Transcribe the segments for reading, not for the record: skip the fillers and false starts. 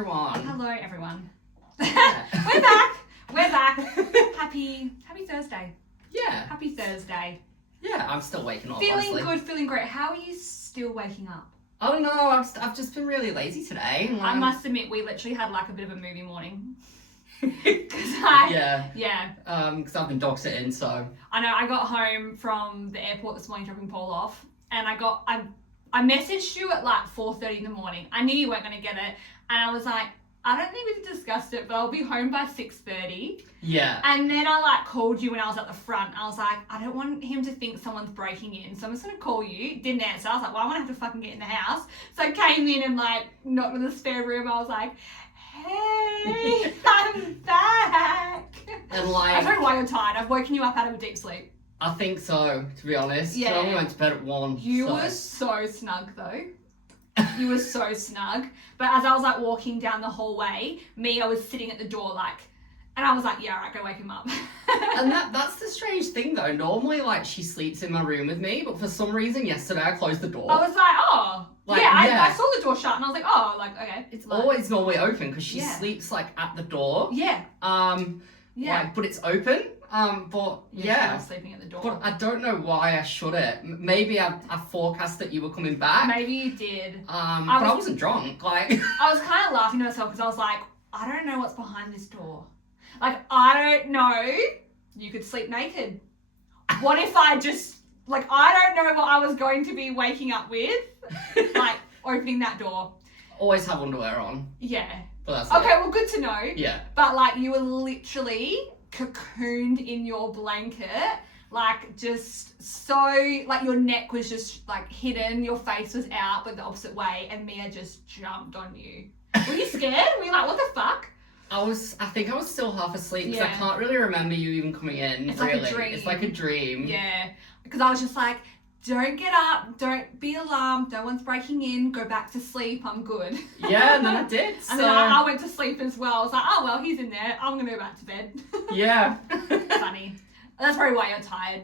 everyone. Hello, everyone. Yeah. We're back. We're back. Happy Thursday. Yeah. Happy Thursday. Yeah, I'm still waking up. Feeling honestly. good, feeling great. How are you still waking up? I don't know. I've just been really lazy today. I must admit, we literally had like a bit of a movie morning. Yeah. Yeah. Because I've been dog sitting, so. I know. I got home from the airport this morning dropping Paul off, and I messaged you at like 4:30 in the morning. I knew you weren't going to get it, and I was like, I don't think we've discussed it, but I'll be home by 6:30. Yeah. And then I like called you when I was at the front. I was like, I don't want him to think someone's breaking in, so I'm just gonna call you. Didn't answer. I was like, well, I want to have to fucking get in the house. So I came in and like knocked on the spare room. I was like, hey, I'm back. And like, I don't know why you're tired. I've woken you up out of a deep sleep. I think so, to be honest. Yeah. So I only went to bed at 1. You were so snug though. You were so snug. But as I was like walking down the hallway, I was sitting at the door like, and I was like, yeah, all right, go wake him up. And that's the strange thing though. Normally, like, she sleeps in my room with me, but for some reason yesterday I closed the door. I was like, oh. Like, I saw the door shut and I was like, oh, like, okay. It's like, always normally open because she Yeah. sleeps like at the door. Yeah. Yeah. Like, but it's open. But She yeah. was sleeping at the door. But I don't know why I shut it. Maybe I forecast that you were coming back. Maybe you did. But I wasn't drunk. Like, I was kind of laughing to myself because I was like, I don't know what's behind this door. Like, I don't know. You could sleep naked. What if I just, like, I don't know what I was going to be waking up with. Like, opening that door. always have underwear on. Yeah. But that's Okay, it. well, good to know. Yeah. But, like, you were literally cocooned in your blanket. Like, just so, like, your neck was just, like, hidden. Your face was out, but the opposite way. And Mia just jumped on you. Were you scared? Were you like, what the fuck? I think I was still half asleep because I Yeah. can't really remember you even coming in. It's really. like a dream. It's like a dream. Yeah. Because I was just like, don't get up. Don't be alarmed. No one's breaking in. Go back to sleep. I'm good. Yeah, and then I did. So. And then I went to sleep as well. I was like, oh, well, he's in there. I'm going to go back to bed. Yeah. Funny. That's probably why you're tired.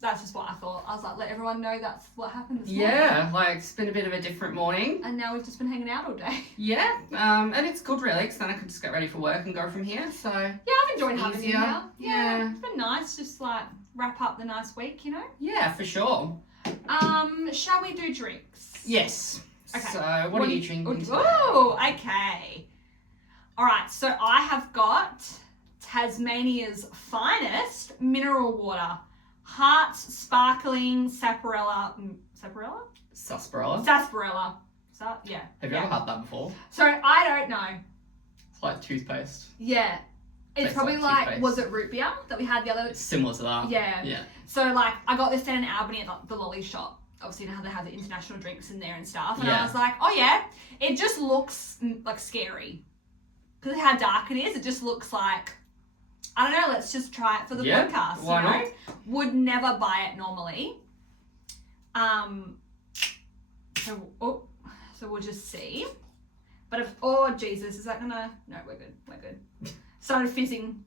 That's just what I thought. I was like, let everyone know that's what happened this morning. Yeah, like, it's been a bit of a different morning. And now we've just been hanging out all day. Yeah, and it's good really, because then I could just get ready for work and go from here, so. Yeah, I've enjoyed having you Easier. now. Yeah. It's been nice. Just like wrap up the nice week, you know? Yeah, for sure. Shall we do drinks? Yes. Okay. So, what are you drinking today? Oh, okay. All right, so I have got Tasmania's finest mineral water. Heart's Sparkling Sarsaparilla. Sarsaparilla? Sarsaparilla. Yeah. Have you ever had that before? So I don't know. It's like toothpaste. Yeah. It's Tastes probably like like, toothpaste. was it root beer that we had the other? It's similar to that. Yeah. Yeah. So like I got this down in Albany at the lolly shop. Obviously, you know how they have the international drinks in there and stuff. And I Yeah. was like, oh yeah, it just looks like scary. Because of how dark it is, it just looks like, I don't know, let's just try it for the Yeah, podcast. why you know? not? Would never buy it normally. So we'll just see. But if, oh Jesus, is that gonna, no, we're good. Started fizzing.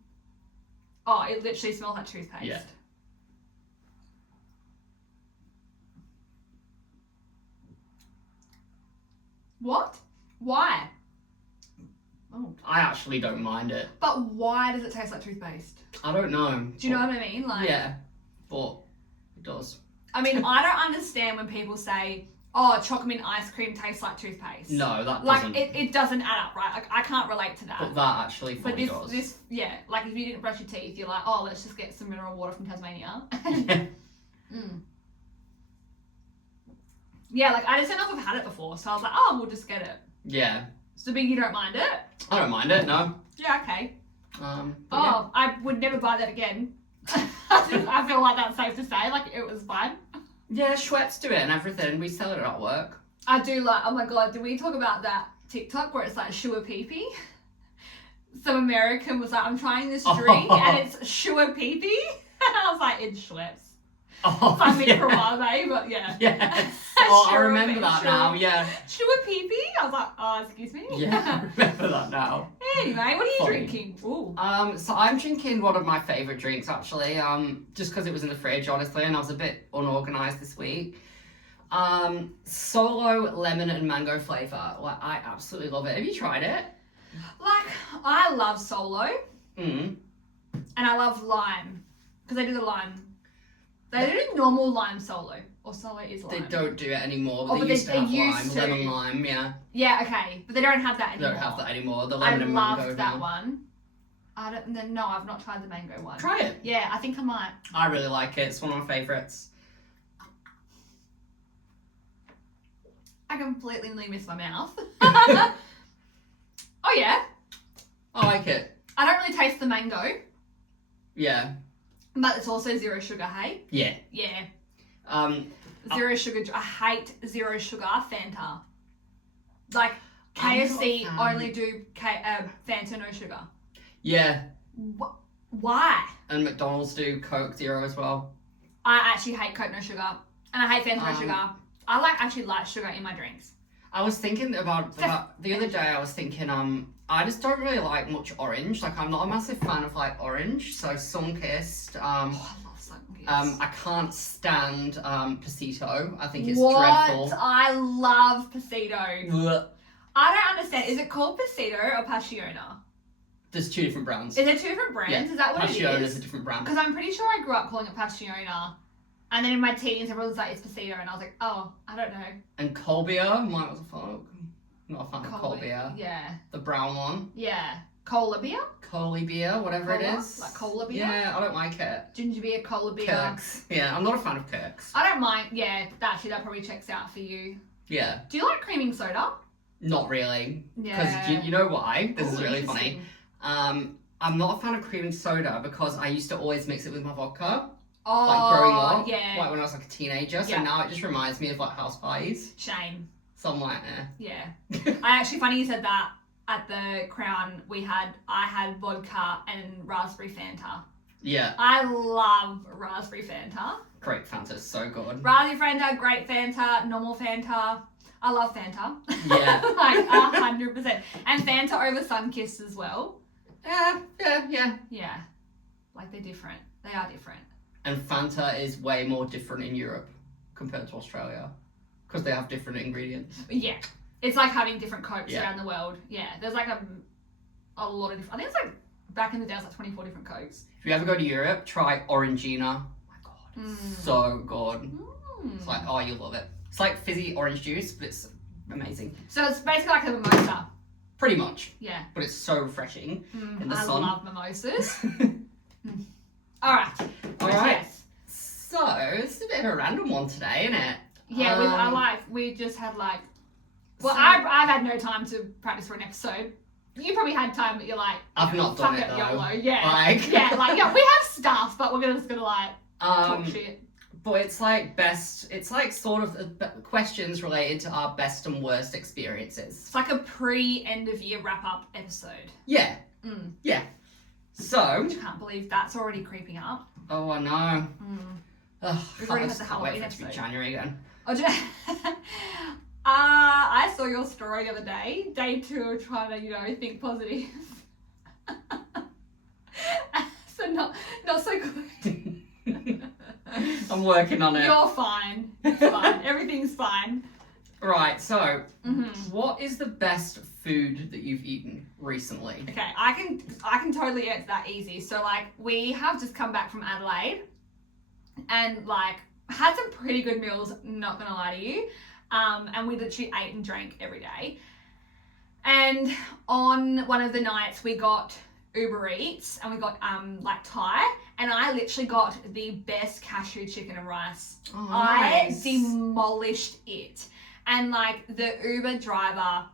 Oh, it literally smells like toothpaste. Yeah. What? Why? Oh. I actually don't mind it. But why does it taste like toothpaste? I don't know. Do you know what I mean? Like, Yeah, but it does. I mean, I don't understand when people say, oh, chocolate mint ice cream tastes like toothpaste. No, that doesn't. Like, it doesn't add up, right? Like, I can't relate to that. But that actually But fully does. this, yeah, like if you didn't brush your teeth, you're like, oh, let's just get some mineral water from Tasmania. Yeah. Yeah, like I just don't know if I've had it before, so I was like, oh, we'll just get it. Yeah. So big, you don't mind it? I don't mind it, no. Yeah, okay. But Oh, I would never buy that again. I feel like that's safe to say. Like it was fine. yeah, Schweppes do it and everything. We sell it at work. I do like. Oh my god, did we talk about that TikTok where it's like Shua Pee Pee? Some American was like, I'm trying this drink and it's Shua Pee Pee. And I was like, it's Schweppes. Oh, I mean, yeah. for a while, but yeah. Yes. Oh, I Sure, remember that sure. now, yeah. Shua Pee Pee? I was like, oh, excuse me? Yeah, I remember that now. Anyway, what are you Funny. drinking? Ooh. So I'm drinking one of my favourite drinks actually, just because it was in the fridge honestly and I was a bit unorganised this week. Solo lemon and mango flavour. Like, I absolutely love it. Have you tried it? Like, I love Solo Mm. and I love lime because they do the lime. They do normal lime Solo, or Solo is lime. They don't do it anymore. Oh, They but used to they have used to. lemon lime, yeah. Yeah, okay, but they don't have that They anymore. don't have that anymore. The I lemon and mango loved that now. one. No, I've not tried the mango one. Try it. Yeah, I think I might. I really like it. It's one of my favourites. I completely nearly missed my mouth. Oh yeah, I like it. I don't really taste the mango, Yeah. but it's also zero sugar. Hey. Yeah. Yeah. Um, Zero sugar. I hate zero sugar Fanta. Like I'm not a KFC fan. only do Fanta no sugar. yeah. Why? And McDonald's do Coke Zero as well. I actually hate Coke no sugar, and I hate Fanta no sugar. I actually like sugar in my drinks. I was thinking about that the other day. I was thinking, I just don't really like much orange. Like, I'm not a massive fan of like orange. So Sunkissed. Oh, I love Sunkissed. I can't stand Pasito. I think it's what? dreadful. I love Pasito. Blech. I don't understand. Is it called Pasito or Passiona? There's two different brands. Is there two different brands? Yeah. Is that what Passiona it is is? a different brand. Because I'm pretty sure I grew up calling it Passiona. And then in my teens, everyone was like, it's Pasito. And I was like, oh, I don't know. And cold beer, mine was a fan. Not a fan of cold beer. Yeah. The brown one. Yeah. Cola beer? Coley beer, whatever it Cola? is. Like cola beer? Yeah, I don't like it. Ginger beer, cola beer. Kirks. Yeah, I'm not a fan of Kirks. I don't mind. Yeah, actually, that probably checks out for you. Yeah, Do you like creaming soda? not really. Because Yeah. you know why? This is Ooh, really funny. interesting. I'm not a fan of cream soda because I used to always mix it with my vodka. Oh, Like growing up. yeah. Like when I was like a teenager. So Yeah. now it just reminds me of like house parties. Shame. So I'm like, Yeah. I actually, funny you said that. At the Crown, I had vodka and raspberry Fanta. Yeah, I love raspberry Fanta. great Fanta's so good. Raspberry Fanta, great Fanta, normal Fanta. I love Fanta. Yeah. Like 100%. And Fanta over Sunkissed as well. Yeah. Yeah. Like they're different. They are different. And Fanta is way more different in Europe compared to Australia because they have different ingredients. Yeah. It's like having different Cokes Yeah. around the world. Yeah. There's like a lot of different. I think it's like back in the day, it was like 24 different Cokes. If you ever go to Europe, try Orangina. Oh my god, it's so good. Mm. It's like, oh, you'll love it. It's like fizzy orange juice, but it's amazing. So it's basically like a mimosa. Pretty much, Yeah. but it's so refreshing in the I sun. love mimosas. All right. All right. Yes. So it's a bit of a random one today, isn't it? Yeah, we just had like, well, So- I've had no time to practice for an episode. You probably had time, but you're like, I've not done fuck it though. YOLO. Yeah. Like- yeah, like, yeah, we have stuff, but we're just gonna like talk shit. But it's like it's like sort of questions related to our best and worst experiences. It's like a pre-end of year wrap-up episode. Yeah. Mm. Yeah. So. Which I can't believe that's already creeping up. Oh, I know. Ugh, We've I already just had the can't wait Halloween for it to be episode. January again. I saw your story the other day. Day 2 of trying to, think positive. So not so good. I'm working on it. You're fine. It's fine. Everything's fine. Right, so Mm-hmm. what is the best food that you've eaten recently? Okay, I can totally answer that easy. So like we have just come back from Adelaide and like had some pretty good meals, not gonna lie to you. And we literally ate and drank every day. And on one of the nights we got Uber Eats and we got like Thai, and I literally got the best cashew chicken and rice. Oh, I nice. demolished it. And like the Uber driver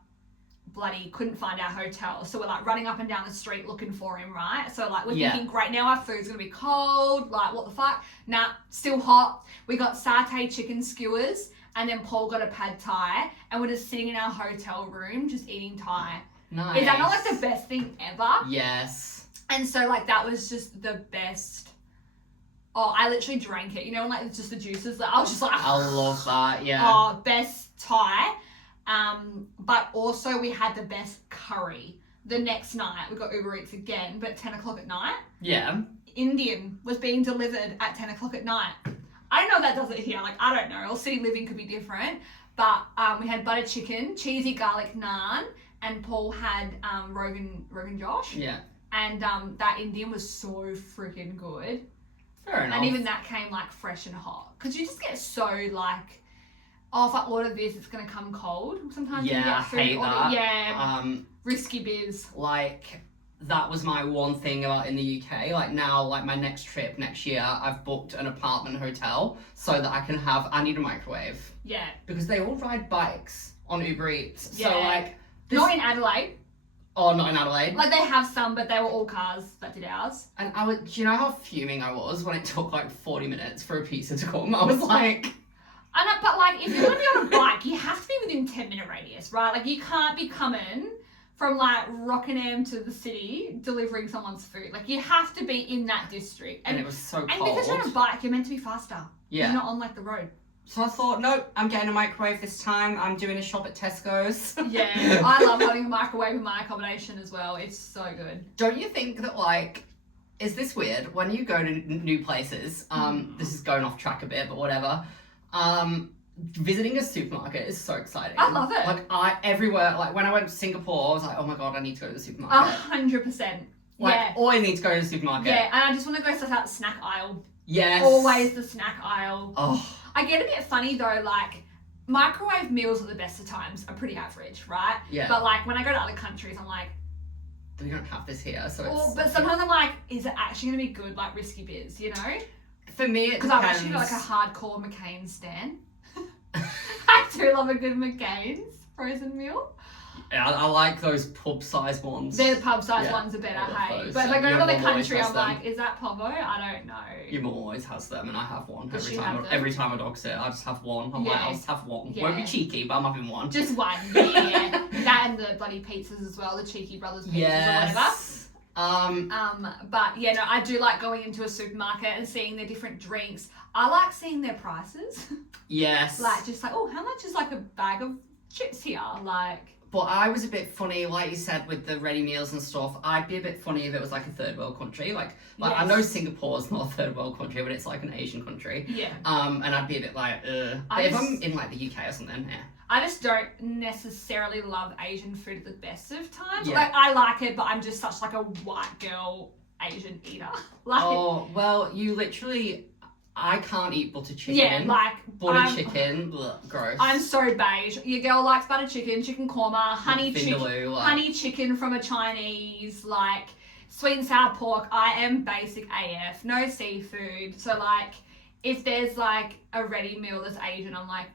bloody couldn't find our hotel. So we're like running up and down the street looking for him, right? So like we're Yeah. thinking, great, now our food's gonna be cold, like what the fuck? Nah, still hot. We got satay chicken skewers, and then Paul got a pad thai, and we're just sitting in our hotel room just eating Thai. Nice. Is that not like the best thing ever? Yes. And so like that was just the best. Oh, I literally drank it. You know, like it's just the juices. Like, I was just like, I love that, yeah. oh, best Thai. But also we had the best curry. The next night we got Uber Eats again, but 10 o'clock at night. Yeah. Indian was being delivered at 10 o'clock at night. I know that does it here. Like, I don't know. Or city living could be different. But we had butter chicken, cheesy garlic naan, and Paul had Rogan Josh. Yeah. And that Indian was so freaking good. Fair enough. And even that came like fresh and hot. Because you just get so like, oh, if I order this, it's going to come cold. Sometimes you Yeah, get I food hate order. that. Yeah. Risky biz. Like, that was my one thing about in the UK. Like, now, like, my next trip next year, I've booked an apartment hotel so that I need a microwave. Yeah. Because they all ride bikes on Uber Eats. Yeah. So, like... Not in Adelaide. Oh, not in Adelaide. Like, they have some, but they were all cars that did ours. And do you know how fuming I was when it took, like, 40 minutes for a pizza to come? I was like... I know, but, like, if you're going to be on a bike, you have to be within 10-minute radius, right? Like, you can't be coming from, like, Rockingham to the city delivering someone's food. Like, you have to be in that district. And it was so cold. And because you're on a bike, you're meant to be faster. Yeah. You're not on, like, the road. So I thought, no, I'm getting a microwave this time. I'm doing a shop at Tesco's. Yeah, I love having a microwave in my accommodation as well. It's so good. Don't you think that, like, is this weird? When you go to new places, this is going off track a bit, but whatever. Visiting a supermarket is so exciting. I love it. Like, everywhere, like, when I went to Singapore, I was like, oh my God, I need to go to the supermarket. 100%. Like, Yeah. always need to go to the supermarket. Yeah, and I just want to go stuff out the snack aisle. Yes. Always the snack aisle. Oh. I get a bit funny though, like, microwave meals at the best of times are pretty average, right? Yeah. But like, when I go to other countries, I'm like, We don't have this here, so it's... but sometimes I'm like, is it actually going to be good, like, risky biz, you know? For me, it Because I'm depends. actually like a hardcore McCain's stan. I do love a good McCain's frozen meal. Yeah, I like those pub-sized ones. Their pub size Yeah, ones are better, I love hey. those. But if I go to Your another mum always country, has I'm them. like, is that Povo? I don't know. Your mum always has them, and I have one Does every she time. have them? Every time a dog sit, I just have one. I'm like, Yeah. I'll just have one. Yeah. Won't be cheeky, but I'm having one. Just one, yeah. That and the bloody pizzas as well, the Cheeky Brothers pizzas or whatever. Yes. But yeah, no, I do like going into a supermarket and seeing their different drinks. I like seeing their prices. Yes. Like, just like, oh, how much is like a bag of chips here? Like... But I was a bit funny, like you said, with the ready meals and stuff. I'd be a bit funny if it was like a third world country. Like I know Yes. Singapore's not a third world country, but it's like an Asian country. Yeah. And I'd be a bit like, ugh. But if I'm in like the UK or something, yeah. I just don't necessarily love Asian food at the best of times. Yeah. Like, I like it, but I'm just such like a white girl Asian eater. Like, Oh, well, you literally... I can't eat butter chicken. yeah, like Butter chicken, blech, gross. I'm so beige. Your girl likes butter chicken, chicken korma, honey chicken, Vindaloo, like- honey chicken from a Chinese, like sweet and sour pork. I am basic AF, no seafood. So like, if there's like a ready meal that's Asian, I'm like,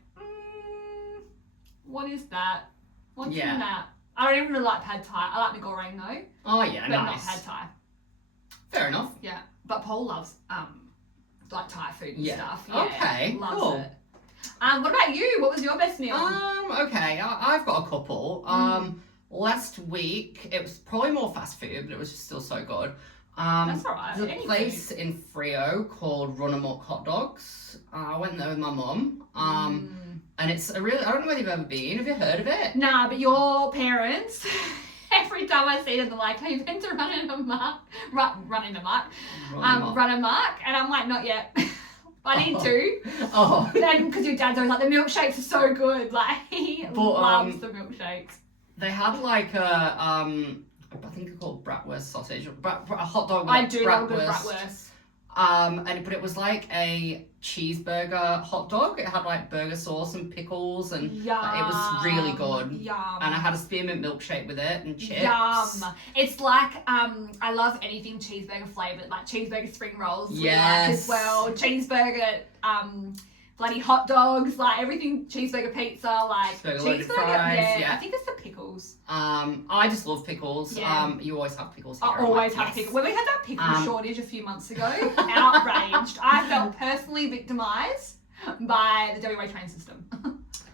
what is that? What's Yeah. in that? I don't even really like pad thai. I like mee goreng though, Oh yeah, but nice. not pad thai. Fair enough. Yeah, but Paul loves like Thai food and Yeah. stuff. Yeah, Okay, loves cool. it. What about you? What was your best meal? Okay, I've got a couple. Last week, it was probably more fast food, but it was just still so good. That's alright. There's a Any place in Frio called Run Amok Hot Dogs. I went there with my mum. And it's a really, I don't know whether you've ever been. Have you heard of it? Nah, but your parents, every time I see them, they're like, have you been to Run Amok? Run Amok? And I'm like, not yet. I need to. Oh. Then, because your dad's always like, the milkshakes are so good. Like, he loves the milkshakes. They had like a, I think it's called bratwurst sausage. A hot dog with I do love a good bratwurst. But it was like a cheeseburger hot dog. It had like burger sauce and pickles, and like, it was really good. Yum. And I had a spearmint milkshake with it and chips. Yum. It's like I love anything cheeseburger flavored, like cheeseburger spring rolls. we like Yes. as well. Cheeseburger, bloody hot dogs, like everything cheeseburger pizza, like Cheeseburger loaded cheeseburger. fries, yeah. I think it's the pickles. I just love pickles. Yeah. You always have pickles here. I I'm always like, have yes. pickles. When we had that pickle shortage a few months ago, outraged. I felt personally victimised by the WA train system.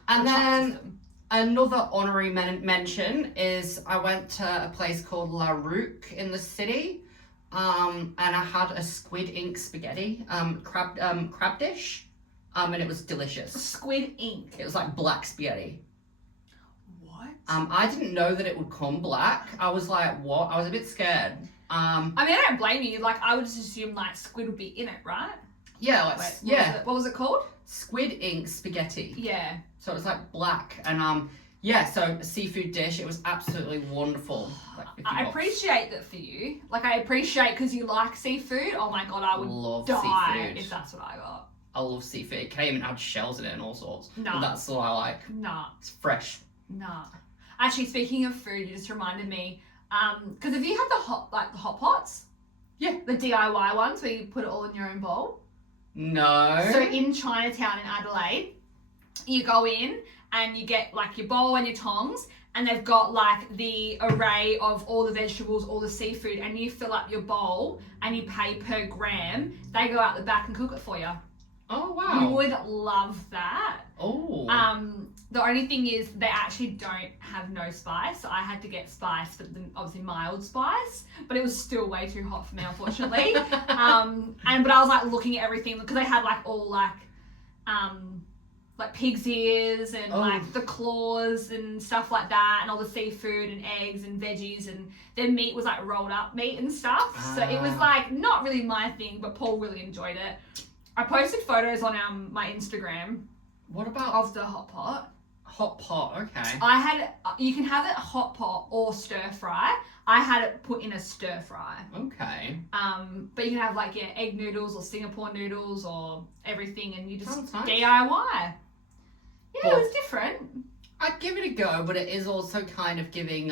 And The truck then system. another honorary mention is I went to a place called La Rook in the city, and I had a squid ink spaghetti crab dish, and it was delicious. Squid ink. It was like black spaghetti. What? I didn't know that it would come black. I was like, what? I was a bit scared. I mean, I don't blame you. Like, I would just assume like squid would be in it, right? Yeah, like Wait, what was it called? squid ink spaghetti. Yeah. So it was like black, and Yeah, so a seafood dish. It was absolutely wonderful. Like 50 I bucks. appreciate that for you. Like, I appreciate because you like seafood. Oh my god, I would Love die seafood. if that's what I got. I love seafood. It can even add shells in it and all sorts. Nah. But that's all I like. Nah. It's fresh. Nah. Actually, speaking of food, you just reminded me. Because have you had the hot pots? Yeah. The DIY ones where you put it all in your own bowl. No. So in Chinatown in Adelaide, you go in and you get like your bowl and your tongs, and they've got like the array of all the vegetables, all the seafood, and you fill up your bowl and you pay per gram. They go out the back and cook it for you. Oh wow. You would love that. Oh. The only thing is they actually don't have no spice. So I had to get spice, but obviously mild spice. But it was still way too hot for me, unfortunately. But I was like looking at everything because they had like all like pig's ears and like the claws and stuff like that, and all the seafood and eggs and veggies, and their meat was like rolled up meat and stuff. So it was like not really my thing, but Paul really enjoyed it. I posted photos on my Instagram. What about of the hot pot? Hot pot, okay. You can have it hot pot or stir fry. I had it put in a stir fry. Okay. But you can have like egg noodles or Singapore noodles or everything, and you just Sounds nice. DIY. Yeah, it was different. I'd give it a go, but it is also kind of giving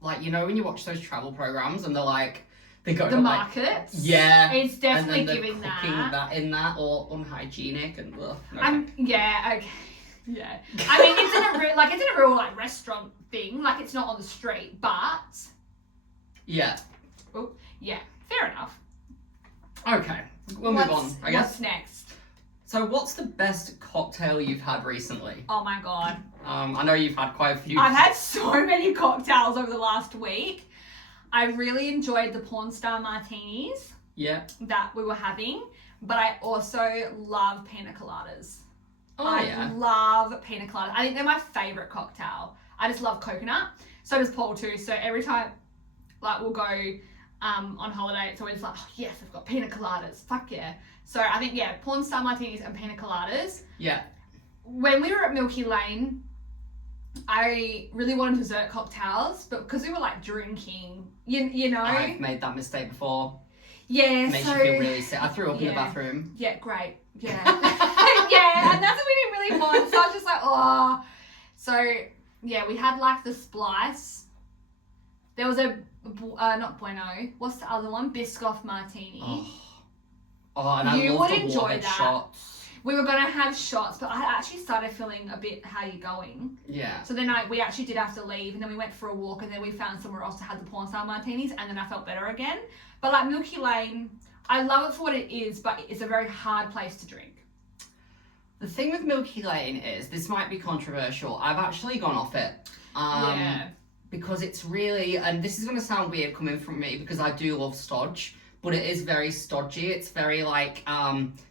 like, you know when you watch those travel programs and they're like they go The to markets. Like, yeah. It's definitely and then giving they're cooking that. in that or unhygienic and okay. Yeah, okay. Yeah. I mean, it's in a real like restaurant thing. Like it's not on the street, but yeah. Oh, yeah. Fair enough. Okay. We'll move on, I guess. What's next? So what's the best cocktail you've had recently? Oh my god. I know you've had quite a few. I've had so many cocktails over the last week. I really enjoyed the porn star martinis that we were having, but I also love pina coladas. I love pina coladas. I think they're my favourite cocktail. I just love coconut. So does Paul too. So every time like we'll go on holiday, it's always like, oh yes, I've got pina coladas. Fuck yeah. So I think, porn star martinis and pina coladas. Yeah. When we were at Milky Lane, I really wanted dessert cocktails, but because we were like drinking, you know. I've made that mistake before. Yeah, Makes you feel really sick. I threw up in the bathroom. Yeah, great. Yeah. Yeah, and that's what we didn't really want. So I was just like, oh. So, yeah, we had like the splice. There was not Bueno. What's the other one? Biscoff martini. Oh, and I you love would the enjoy warhead that. shots. We were going to have shots, but I actually started feeling a bit, how you going? Yeah. So then we actually did have to leave, and then we went for a walk, and then we found somewhere else that had the porn star martinis, and then I felt better again. But like Milky Lane, I love it for what it is, but it's a very hard place to drink. The thing with Milky Lane is, this might be controversial, I've actually gone off it. Because it's really, and this is going to sound weird coming from me, because I do love stodge, but it is very stodgy. It's very like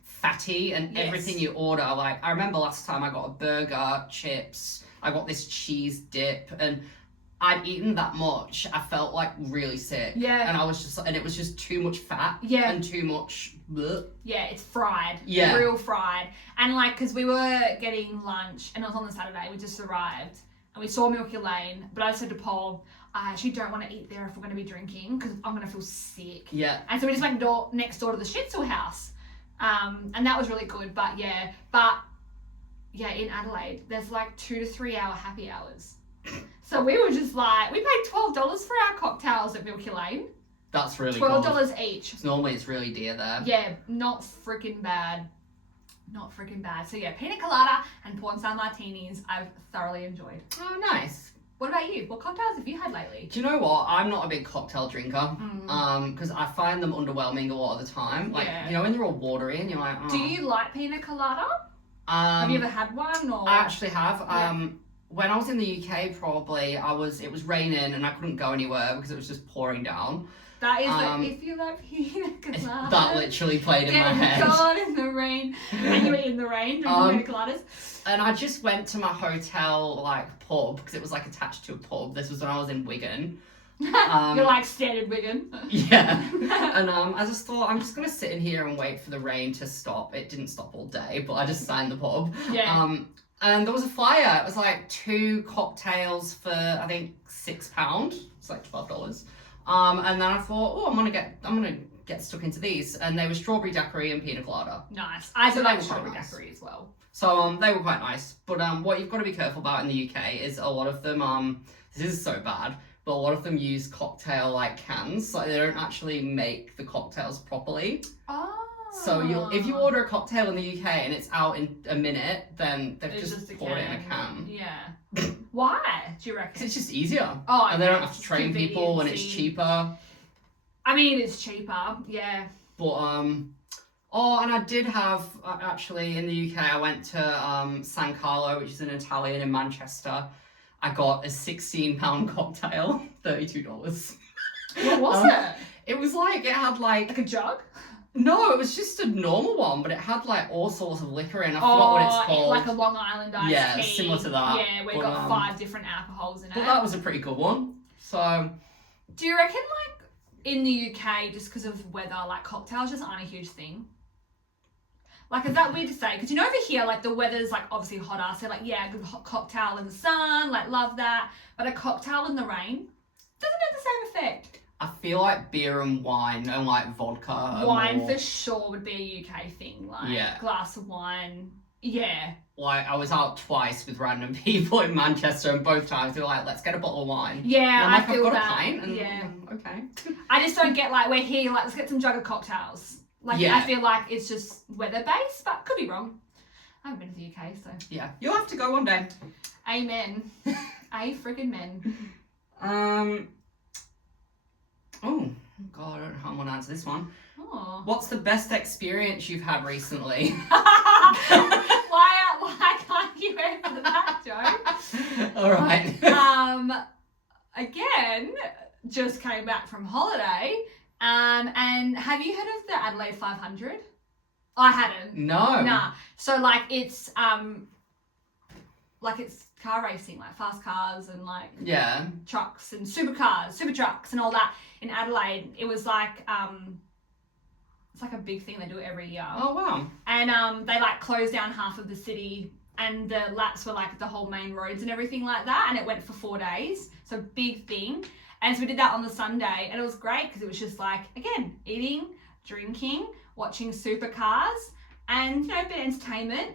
fatty, and everything you order, like I remember last time I got a burger, chips, I got this cheese dip, and I'd eaten that much, I felt like really sick. Yeah. And I was just, and it was just too much fat. Yeah. And too much bleh. Yeah, it's fried. Yeah. Real fried. And like, because we were getting lunch, and it was on the Saturday, we just arrived, and we saw Milky Lane, but I said to Paul, I actually don't want to eat there if we're going to be drinking, because I'm going to feel sick. Yeah. And so we just went next door to the Schnitzel house. And that was really good, but in Adelaide, there's like 2 to 3 hour happy hours. So we were just like, we paid $12 for our cocktails at Milky Lane. That's really $12 each. Normally it's really dear there. Yeah, not freaking bad. Not freaking bad. So yeah, pina colada and porn star martinis, I've thoroughly enjoyed. Oh, nice. What about you? What cocktails have you had lately? Do you know what? I'm not a big cocktail drinker. Because I find them underwhelming a lot of the time. Like, you know, when they're all watery and you're like, oh. Do you like pina colada? Have you ever had one? Or? I actually have. When I was in the UK, probably, it was raining and I couldn't go anywhere because it was just pouring down. That is if you like pina colada. That literally played in my head. God in the rain. And you were in the rain drinking pina coladas. And I just went to my hotel, pub, because it was, attached to a pub. This was when I was in Wigan. You're standard Wigan. Yeah. And I just thought, I'm just going to sit in here and wait for the rain to stop. It didn't stop all day, but I just signed the pub. Yeah. And there was a flyer. It was like 2 cocktails for I think £6. It's like $12. And then I thought, oh, I'm gonna get stuck into these. And they were strawberry daiquiri and pina colada. Nice. I So do they like were strawberry quite nice. daiquiri as well. So they were quite nice. But what you've got to be careful about in the UK is a lot of them this is so bad, but a lot of them use cocktail like cans. Like they don't actually make the cocktails properly. Oh. So if you order a cocktail in the UK and it's out in a minute, then they've It's just a poured it in a can. Yeah. Why, do you reckon? Because it's just easier. Oh, And they don't have to train people and it's conveniency. cheaper. I mean, it's cheaper, yeah. But oh, and I did have actually in the UK. I went to San Carlo, which is an Italian in Manchester. I got a £16 cocktail, $32. What was it? It was like it had Like a jug? no, it was just a normal one, but it had like all sorts of liquor in. I forgot what it's called. Like a Long Island iced Yeah, tea. similar to that. Yeah, we But, got 5 different alcohols in it. But that was a pretty good one. So Do you reckon, like, in the UK, just because of weather, like, cocktails just aren't a huge thing? Like, is that weird to say? Because, you know, over here, like, the weather's, like, obviously hotter. So, like, yeah, a good hot cocktail in the sun, like, love that. But a cocktail in the rain doesn't have the same effect. I feel like beer and wine and like vodka. Are Wine more, for sure would be a UK thing. Like, Yeah. glass of wine. Yeah. Like I was out twice with random people in Manchester, and both times they were like, "Let's get a bottle of wine." Yeah, And I'm I like, feel I've got that. a pint. And Yeah. Okay. I just don't get, like, we're here, like, let's get some jug of cocktails. Like, Yeah. I feel like it's just weather-based, but could be wrong. I haven't been to the UK, so. Yeah, you'll have to go one day. Amen. A friggin' men. Oh God, I don't know how I'm gonna answer this one. Oh. What's the best experience you've had recently? why can't you answer that, Joe? All right. Again, just came back from holiday. And have you heard of the Adelaide 500? I hadn't. No. Nah. So like it's car racing, like fast cars and like Yeah. trucks and supercars, super trucks and all that in Adelaide. It was like it's like a big thing, they do it every year. Oh wow. And they like closed down half of the city, and the laps were like the whole main roads and everything like that, and it went for 4 days. So big thing. And so we did that on the Sunday, and it was great because it was just like, again, eating, drinking, watching supercars, and, you know, a bit of entertainment.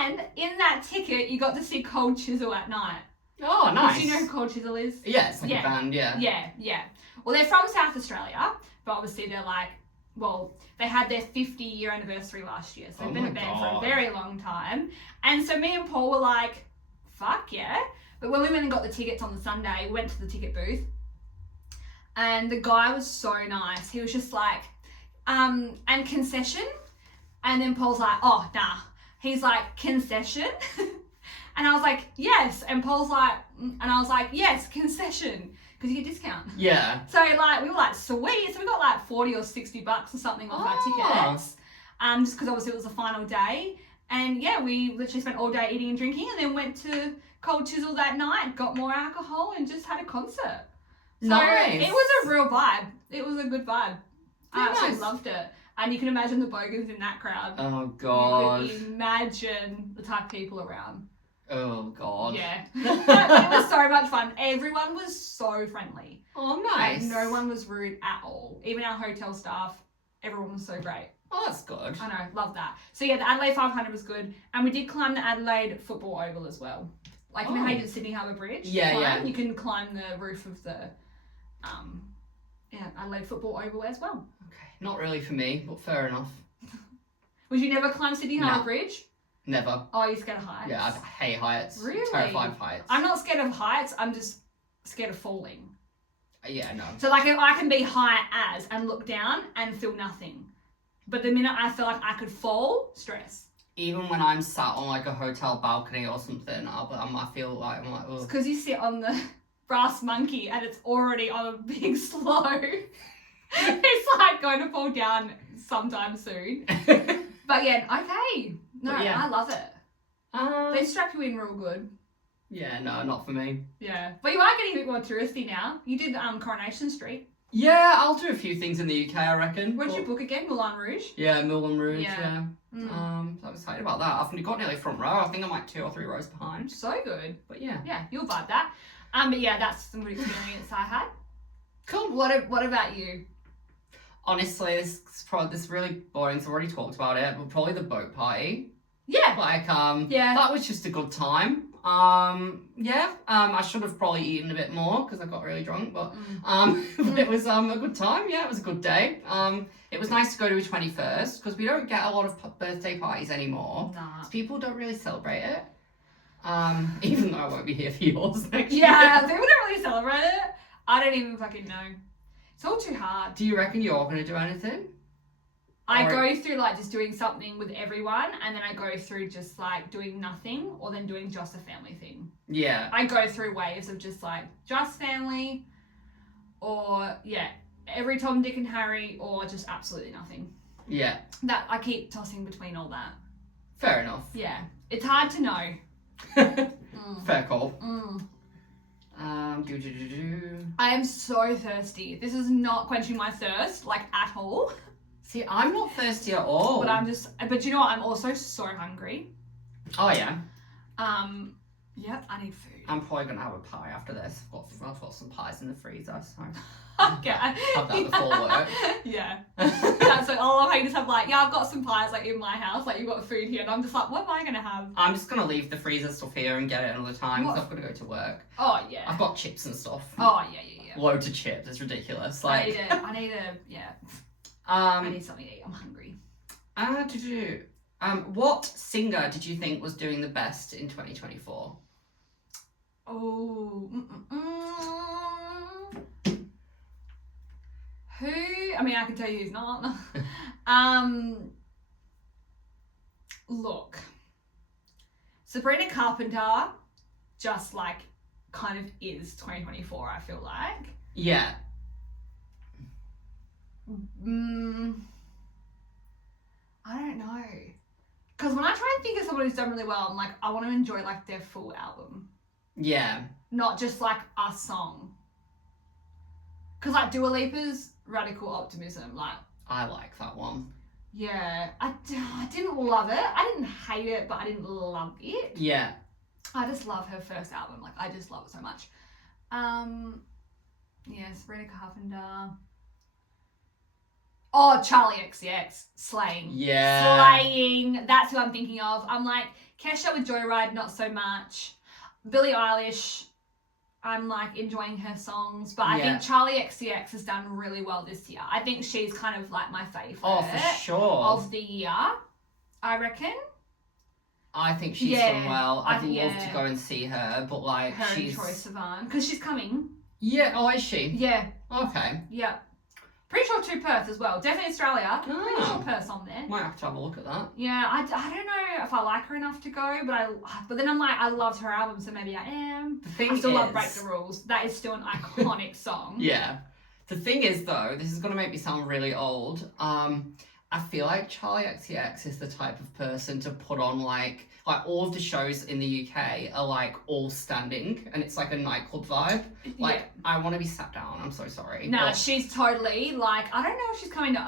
And in that ticket, you got to see Cold Chisel at night. Oh nice. Do you know who Cold Chisel is? Yeah, it's like Yeah. a band. Yeah. Yeah. Well, they're from South Australia, but obviously they're like, well, they had their 50-year anniversary last year, so they've Oh been my a band for God. a very long time. And so me and Paul were like, fuck yeah. But when we went and got the tickets on the Sunday, we went to the ticket booth, and the guy was so nice. He was just like, and concession? And then Paul's like, oh, nah. He's like, concession? And I was like, yes. And Paul's like, and I was like, yes, concession. Because you get discount. Yeah. So like we were like, sweet. So we got like $40 or $60 or something off our tickets. Just because obviously it was the final day. And yeah, we literally spent all day eating and drinking, and then went to Cold Chisel that night, got more alcohol, and just had a concert. So Nice. it was a real vibe. It was a good vibe. I Very absolutely nice. loved it. And you can imagine the bogans in that crowd. Oh God. You could imagine the type of people around. Oh God. Yeah. It was so much fun. Everyone was so friendly. Oh Like, nice. no one was rude at all. Even our hotel staff, everyone was so great. Oh, that's good. I know, love that. So yeah, the Adelaide 500 was good. And we did climb the Adelaide football oval as well. Like, you know how you did Sydney Harbour Bridge? Yeah, climb? yeah. You can climb the roof of the Adelaide football oval as well. Okay. Not really for me, but fair enough. Would you never climb Sydney Harbour No. Bridge? Never. Oh, you're scared of heights? Yeah, I hate heights. Really? Terrified of heights. I'm not scared of heights, I'm just scared of falling. Yeah, no. So like I can be high as and look down and feel nothing. But the minute I feel like I could fall, stress. Even when I'm sat on like a hotel balcony or something, I feel like I'm like, It's oh. because you sit on the brass monkey and it's already on a big slope. It's like going to fall down sometime soon. But yeah, okay. No, But yeah. I love it. They strap you in real good. Yeah, no, not for me. Yeah. But you are getting a bit more touristy now. You did Coronation Street. Yeah, I'll do a few things in the UK, I reckon. Where'd you book again? Moulin Rouge? Yeah, Moulin Rouge, Yeah. So I'm excited about that. I've got nearly front row. I think I'm like 2 or 3 rows behind. So good. But yeah. Yeah, you'll vibe that. But yeah, that's some good experience I had. Cool. What about you? Honestly, this really boring. So I've already talked about it, but probably the boat party. Yeah. Like, Yeah. that was just a good time. I should have probably eaten a bit more because I got really drunk, but it was a good time. Yeah, it was a good day. It was nice to go to a 21st because we don't get a lot of birthday parties anymore. Nah. People don't really celebrate it. Even though I won't be here for yours next year. Yeah, people don't really celebrate it. I don't even fucking know. It's all too hard. Do you reckon you're going to do anything? I go through like just doing something with everyone, and then I go through just like doing nothing, or then doing just a family thing. Yeah. I go through waves of just like just family, or yeah, every Tom, Dick, and Harry, or just absolutely nothing. Yeah. That I keep tossing between all that. Fair enough. Yeah, it's hard to know. Fair call. I am so thirsty. This is not quenching my thirst like at all. See, I'm not thirsty at all. But you know what? I'm also so hungry. Oh yeah. Yep, I need food. I'm probably gonna have a pie after this. I've got some pies in the freezer, so Okay. have that before work. Yeah. That's like, I love how you just have like, yeah, I've got some pies like in my house, like you've got food here, and I'm just like, what am I gonna have? I'm just gonna leave the freezer stuff here and get it another time because I've got to go to work. Oh yeah. I've got chips and stuff. Oh yeah. Loads of chips. It's ridiculous. Like I need something to eat. I'm hungry. What singer did you think was doing the best in 2024? Oh. Who? I mean, I can tell you who's not. Look. Sabrina Carpenter just like kind of is 2024, I feel like. Yeah. I don't know. Because when I try and think of someone who's done really well, I'm like, I want to enjoy like their full album. Yeah. Not just like a song. Because like Dua Lipa's Radical Optimism, like. I like that one. Yeah. I didn't love it. I didn't hate it, but I didn't love it. Yeah. I just love her first album. Like, I just love it so much. Yeah, Sabrina Carpenter. Oh, Charlie XCX. Slaying. Yeah. Slaying. That's who I'm thinking of. I'm like, Kesha with Joyride, not so much. Billie Eilish, I'm like enjoying her songs. But I think Charlie XCX has done really well this year. I think she's kind of like my favourite. Oh, for sure. Of the year, I reckon. I think she's done well. I'd love yeah. to go and see her, but like her and Troye Sivan, because she's coming. Yeah. Oh, is she? Yeah. Okay. Yeah. Pretty sure to Perth as well. Definitely Australia. Pretty sure Perth's on there. Might have to have a look at that. Yeah, I don't know if I like her enough to go, but then I'm like, I loved her album, so maybe I am. The thing I still love Break the Rules. That is still an iconic song. Yeah. The thing is, though, this is going to make me sound really old. I feel like Charlie XCX is the type of person to put on like all of the shows in the UK are like all standing and it's like a nightclub vibe. Like I want to be sat down. I'm so sorry. No, she's totally like, I don't know if she's coming to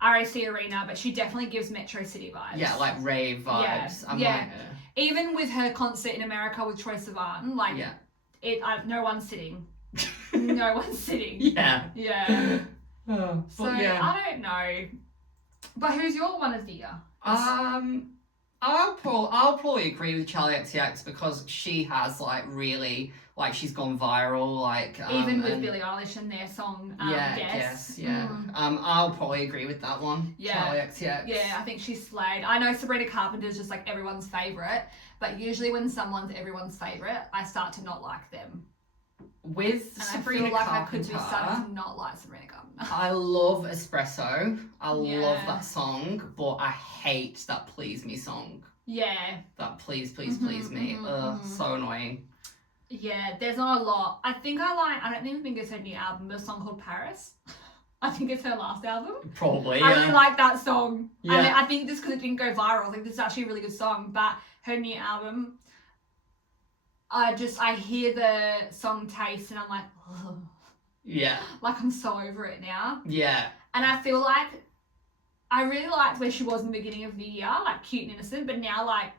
RAC Arena, but she definitely gives Metro City vibes. Yeah, like rave vibes. Yeah. Even with her concert in America with Troye Sivan, like no one's sitting. No one's sitting. Yeah. Yeah. So I don't know. But who's your one of the year? I'll probably agree with Charlie XCX because she has like really like she's gone viral like even with Billie Eilish and their song Guess. I'll probably agree with that one. Charlie XCX. Yeah, I think she's slayed. I know Sabrina Carpenter is just like everyone's favourite, but usually when someone's everyone's favourite, I start to not like them. With and Sabrina I feel like Carpenter, I could be starting to not like Sabrina Carpenter. I love Espresso. I love that song, but I hate that Please Me song. Yeah. That Please Me. So annoying. Yeah, there's not a lot. I don't even think it's her new album, but a song called Paris. I think it's her last album. Probably, I really like that song. Yeah. I think just because it didn't go viral, I think this is actually a really good song, but her new album, I hear the song Taste and I'm like, ugh. Yeah. Like, I'm so over it now. Yeah. And I feel like I really liked where she was in the beginning of the year, like cute and innocent, but now, like,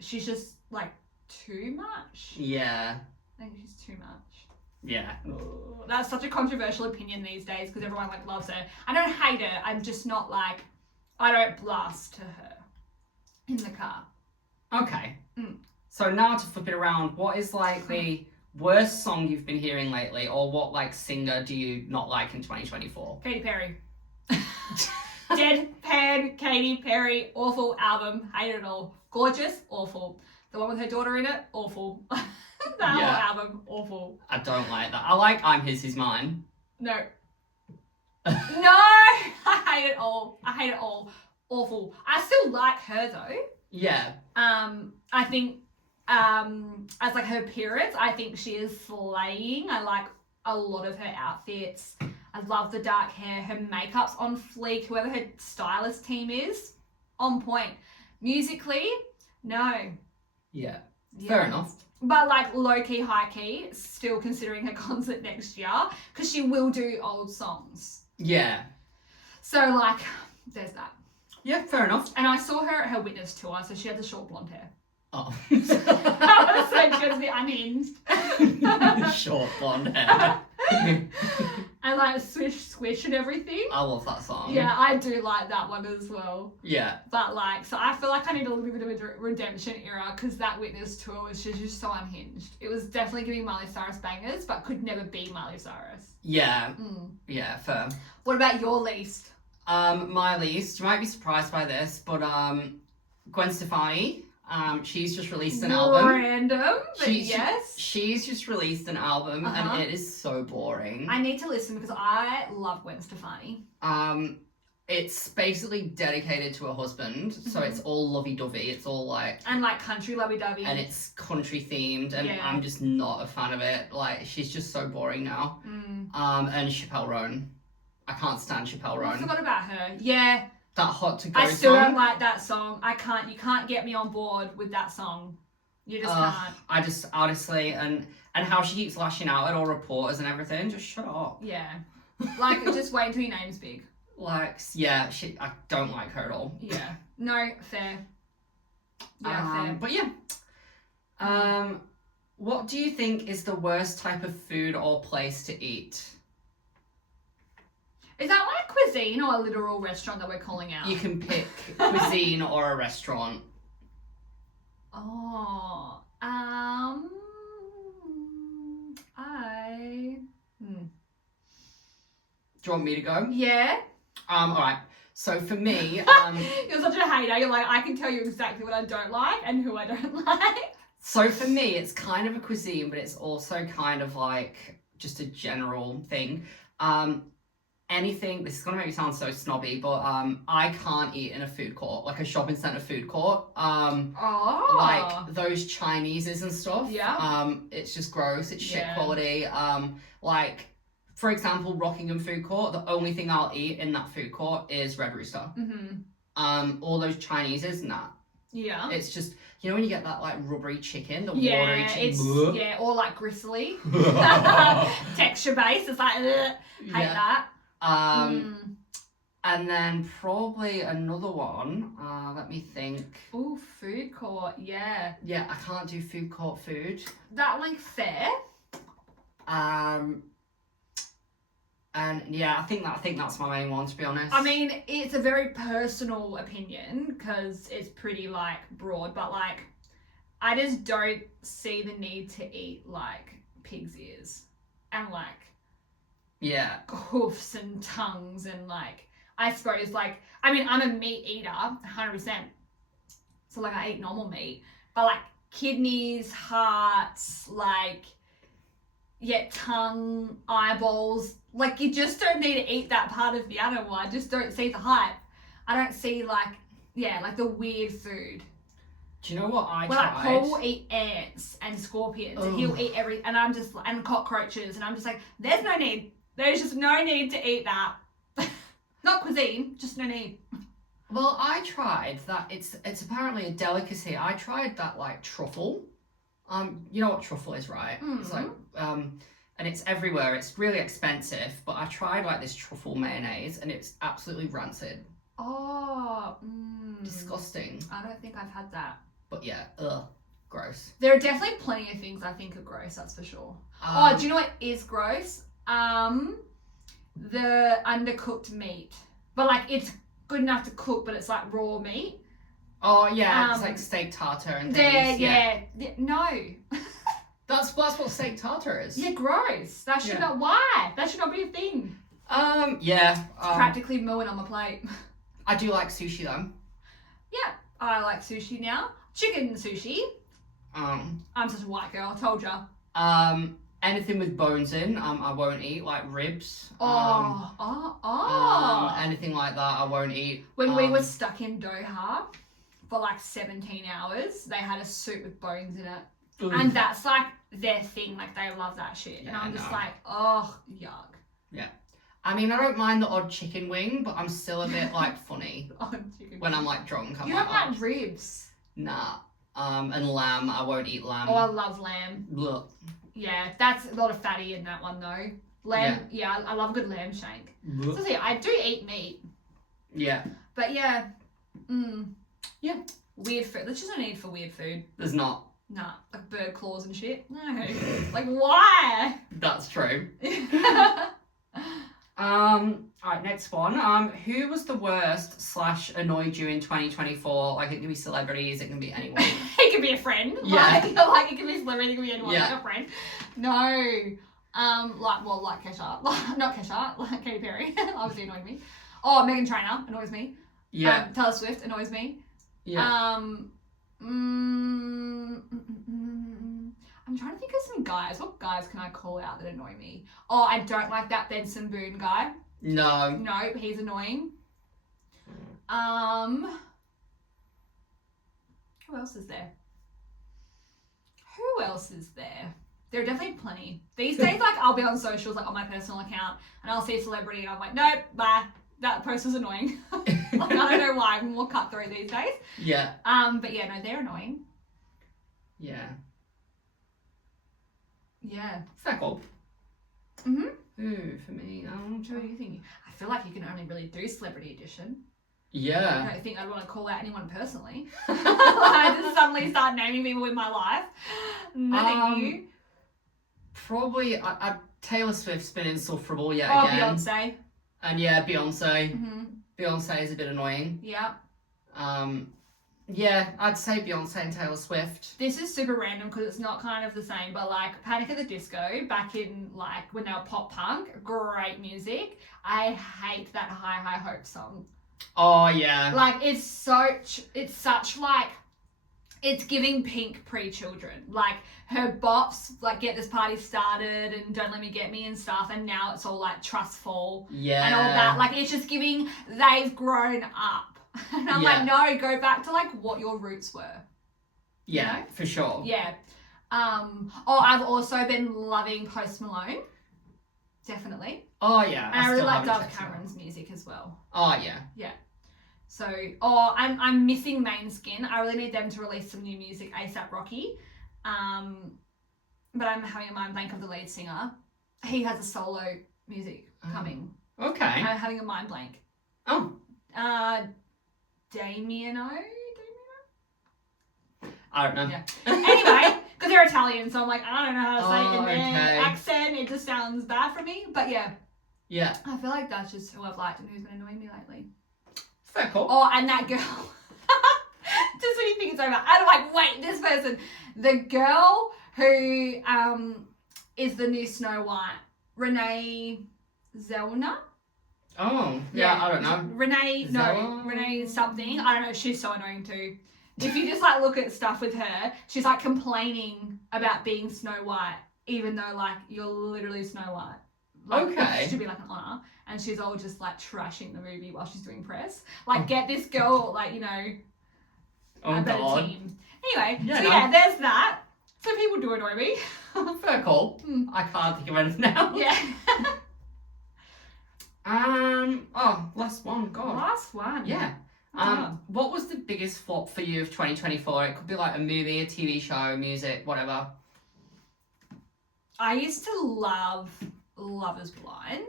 she's just, like, too much. Yeah. I think she's too much. Yeah. Ooh, that's such a controversial opinion these days because everyone, like, loves her. I don't hate her. I'm just not, like, I don't blast to her in the car. Okay. So now to flip it around, what is, like, the worst song you've been hearing lately, or what, like, singer do you not like in 2024? Katy Perry. Deadpan Katy Perry. Awful album. Hate it all. Gorgeous. Awful. The one with her daughter in it. Awful. The whole album. Awful. I don't like that. I like I'm His, He's Mine. No. No! I hate it all. I hate it all. Awful. I still like her though. Yeah. I think as like her appearance, I think she is slaying. I like a lot of her outfits. I love the dark hair. Her makeup's on fleek. Whoever her stylist team is, on point. Musically, no. Yeah. Fair enough. But like low-key, high-key, still considering her concert next year because she will do old songs. Yeah. So like, there's that. Yeah, fair enough. And I saw her at her Witness tour, so she had the short blonde hair. Oh. I was so good to be unhinged. Short blonde hair. And like swish and everything. I love that song. Yeah, I do like that one as well. Yeah. But like, so I feel like I need a little bit of a redemption era because that Witness tour was just so unhinged. It was definitely giving Miley Cyrus bangers, but could never be Miley Cyrus. Yeah. Yeah, fair. What about your least? My least, you might be surprised by this, but Gwen Stefani, she's just released an album. Random, but yes. She's just released an album and it is so boring. I need to listen because I love Gwen Stefani. It's basically dedicated to her husband, so it's all lovey-dovey. It's all like... And like country lovey-dovey. And it's country themed, and I'm just not a fan of it. Like, she's just so boring now. And Chappelle Roan. I can't stand Chappelle Roan. I forgot about her. Yeah. That Hot to Go I still song. don't like that song. You can't get me on board with that song. You just can't. I just, honestly, and how she keeps lashing out at all reporters and everything, just shut up. Yeah. Like, just wait until your name's big. Like, yeah, I don't like her at all. Yeah. No, fair. Yeah, fair. But yeah. What do you think is the worst type of food or place to eat? Is that like cuisine or a literal restaurant that we're calling out? You can pick cuisine or a restaurant. Oh, Do you want me to go? Yeah. Alright. So for me, You're such a hater. You're like, I can tell you exactly what I don't like and who I don't like. So for me, it's kind of a cuisine, but it's also kind of like just a general thing. Anything, this is going to make me sound so snobby, but I can't eat in a food court, like a shopping centre food court. Like those Chineses and stuff. Yeah. It's just gross. It's shit quality. Like, for example, Rockingham food court, the only thing I'll eat in that food court is Red Rooster. All those Chineses, nah. Yeah. It's just, you know when you get that like rubbery chicken, the watery chicken? Yeah, or like gristly. Texture based. It's like, hate that. And then probably another one, let me think. Ooh, food court, yeah. Yeah, I can't do food court food. That like fair. And yeah, I think that's my main one, to be honest. I mean, it's a very personal opinion because it's pretty like broad, but like I just don't see the need to eat like pig's ears and like hoofs and tongues and like I suppose like I mean I'm a meat eater 100%, so like I eat normal meat, but like kidneys, hearts, like tongue, eyeballs, like you just don't need to eat that part of the animal. I just don't see the hype. I don't see like the weird food. Do you know what I tried? Like Paul will eat ants and scorpions and he'll eat and I'm just and cockroaches and I'm just like there's no need. There's just no need to eat that. Not cuisine, just no need. Well, I tried that. It's apparently a delicacy. I tried that like truffle. You know what truffle is, right? It's like and it's everywhere. It's really expensive, but I tried like this truffle mayonnaise and it's absolutely rancid. Oh, Disgusting. I don't think I've had that. But yeah, ugh, gross. There are definitely plenty of things I think are gross, that's for sure. Do you know what is gross? The undercooked meat. But like it's good enough to cook, but it's like raw meat. Oh yeah, it's like steak tartare and things. Yeah. No. That's what steak tartare is. Yeah, gross. That should not. Why? That should not be a thing. Yeah. It's practically mooing on my plate. I do like sushi though. Yeah, I like sushi now. Chicken sushi. I'm such a white girl. I told ya. Anything with bones in, I won't eat, like ribs. Anything like that, I won't eat. When we were stuck in Doha for like 17 hours, they had a soup with bones in it. Oof. And that's like their thing, like they love that shit. And I'm just like, oh, yuck. Yeah. I mean, I don't mind the odd chicken wing, but I'm still a bit like funny when I'm like drunk. You don't like ribs? Nah. And lamb, I won't eat lamb. Oh, I love lamb. Blech. Yeah, that's a lot of fatty in that one though. Lamb, yeah I love a good lamb shank. Blech. So yeah, I do eat meat. Yeah. But yeah. Yeah. Weird food. There's just no need for weird food. There's not. Nah, like bird claws and shit. No. Like why? That's true. Alright, next one. Who was the worst / annoyed you in 2024? Like it can be celebrities, it can be anyone. It could be a friend. Yeah. Like it can be a celebrity, it can be anyone, yeah. Like a friend. No. Like Kesha. Not Kesha, like Katy Perry. Obviously annoying me. Oh, Meghan Trainor annoys me. Yeah. Taylor Swift annoys me. Yeah. I'm trying to think of some guys. What guys can I call out that annoy me? Oh, I don't like that Benson Boone guy. No. No, he's annoying. Who else is there? There are definitely plenty. These days, like, I'll be on socials, like, on my personal account, and I'll see a celebrity, and I'm like, nope, bye. That post was annoying. Like, I don't know why. I'm more cutthroat these days. Yeah. But yeah, no, they're annoying. Yeah. Yeah. Fair call. Mm-hmm. Ooh, for me, What do you think? I feel like you can only really do Celebrity Edition. Yeah. I don't think I'd want to call out anyone personally. I just suddenly start naming people in my life. No, thank you. Probably, Taylor Swift's been insufferable yet again. Beyonce. And yeah, Beyonce. Mm-hmm. Beyonce is a bit annoying. Yeah. Yeah, I'd say Beyonce and Taylor Swift. This is super random because it's not kind of the same, but like Panic at the Disco, back in like when they were pop punk, great music. I hate that High High Hope song. Oh yeah. Like it's such like, it's giving Pink pre-children. Like her bops, like Get This Party Started and Don't Let Me Get Me and stuff, and now it's all like Trustful. Yeah. And all that. Like it's just giving, they've grown up. And I'm like, no, go back to like what your roots were. Yeah, you know? for sure. Yeah. I've also been loving Post Malone. Definitely. Oh yeah. And I really like Dove Cameron's music as well. Oh yeah. Yeah. So, I'm missing Main Skin. I really need them to release some new music ASAP Rocky. But I'm having a mind blank of the lead singer. He has a solo music coming. Okay. I'm having a mind blank. Oh. Damien-O? I don't know. Yeah. Anyway, because they're Italian, so I'm like, I don't know how to say it in their okay. accent. It just sounds bad for me. But yeah. Yeah. I feel like that's just who I've liked and who's been annoying me lately. Fair call. Oh, and that girl. Just when you think it's over. I'm like, wait, this person. The girl who is the new Snow White. Renee Zellner? Oh, yeah, I don't know. Renee something. I don't know. She's so annoying too. If you just like look at stuff with her, she's like complaining about being Snow White, even though like you're literally Snow White. Like, okay. It should be like an honour. And she's all just like trashing the movie while she's doing press. Like, get this girl, like, you know, a better team. Anyway, there's that. So people do annoy me. Fair call. I can't think of anything else. Yeah. Last one. God. Last one. Yeah. What was the biggest flop for you of 2024? It could be like a movie, a TV show, music, whatever. I used to love Love is Blind.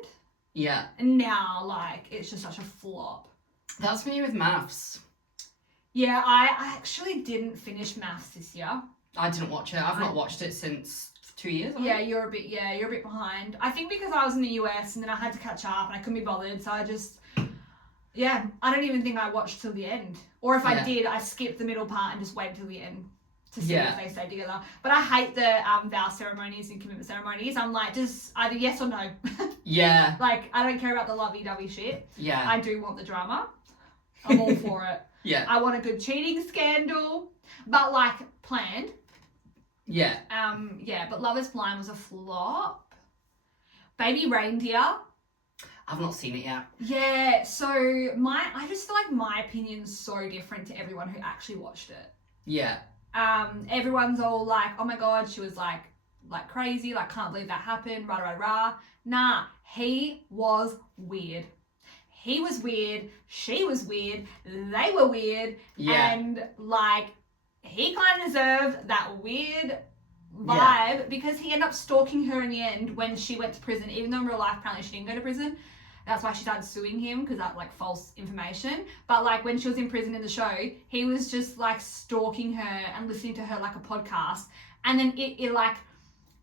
Yeah. And now, like, it's just such a flop. That's me with maths. Yeah, I actually didn't finish maths this year. I didn't watch it. I've not watched it since 2 years. Yeah, you're a bit behind. I think because I was in the US and then I had to catch up and I couldn't be bothered, so I just, I don't even think I watched till the end. Or if I did, I skipped the middle part and just waited till the end to see if they stayed together. But I hate the vow ceremonies and commitment ceremonies. I'm like, just either yes or no. Yeah. Like, I don't care about the lovey-dovey shit. Yeah. I do want the drama. I'm all for it. Yeah. I want a good cheating scandal, but like planned. Yeah. But Love is Blind was a flop. Baby Reindeer. I've not seen it yet. Yeah, so I just feel like my opinion's so different to everyone who actually watched it. Yeah. Everyone's all like, oh my god, she was like crazy, like can't believe that happened, rah rah rah. Nah, he was weird. He was weird, she was weird, they were weird, and like he kind of deserved that weird vibe because he ended up stalking her in the end when she went to prison, even though in real life apparently she didn't go to prison. That's why she started suing him, because that like false information. But like when she was in prison in the show, he was just like stalking her and listening to her like a podcast. And then it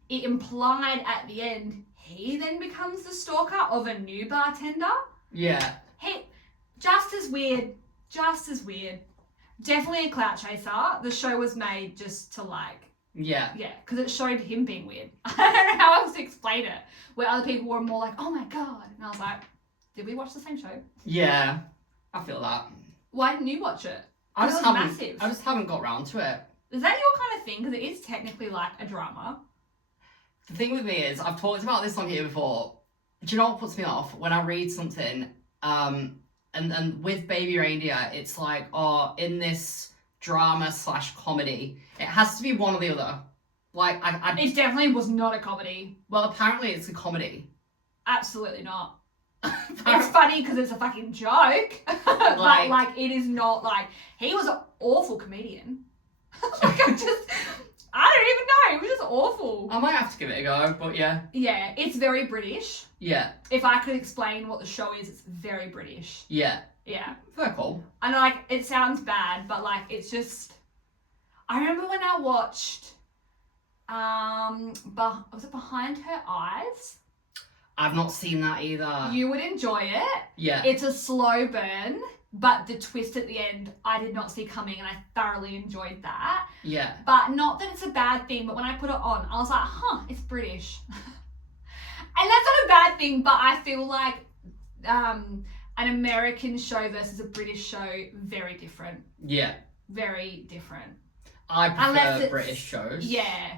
implied at the end, he then becomes the stalker of a new bartender. Yeah. He, just as weird. Definitely a clout chaser. The show was made just to like, yeah, because it showed him being weird. I don't know how else to explain it. Where other people were more like, oh my god. And I was like, did we watch the same show? Yeah, I feel that. Why didn't you watch it? I It was just massive. haven't got round to it. Is that your kind of thing? Because it is technically like a drama. The thing with me is, I've talked about this on here before. Do you know what puts me off? When I read something, and with Baby Reindeer, it's like, oh, in this drama/comedy, it has to be one or the other. Like, It definitely was not a comedy. well, apparently it's a comedy. Absolutely not. It's funny because it's a fucking joke. But like, it is not like, he was an awful comedian. Like, I don't even know. It was just awful. I might have to give it a go, but yeah. Yeah, it's very British. Yeah. If I could explain what the show is, it's very British. Yeah. Yeah. Very cool. And like, it sounds bad, but like, it's just, I remember when I watched, was it Behind Her Eyes? I've not seen that either. You would enjoy it. Yeah. It's a slow burn, but the twist at the end, I did not see coming, and I thoroughly enjoyed that. Yeah. But not that it's a bad thing, but when I put it on, I was like, it's British. And that's not a bad thing, but I feel like an American show versus a British show, very different. Yeah. Very different. I prefer British shows. Yeah.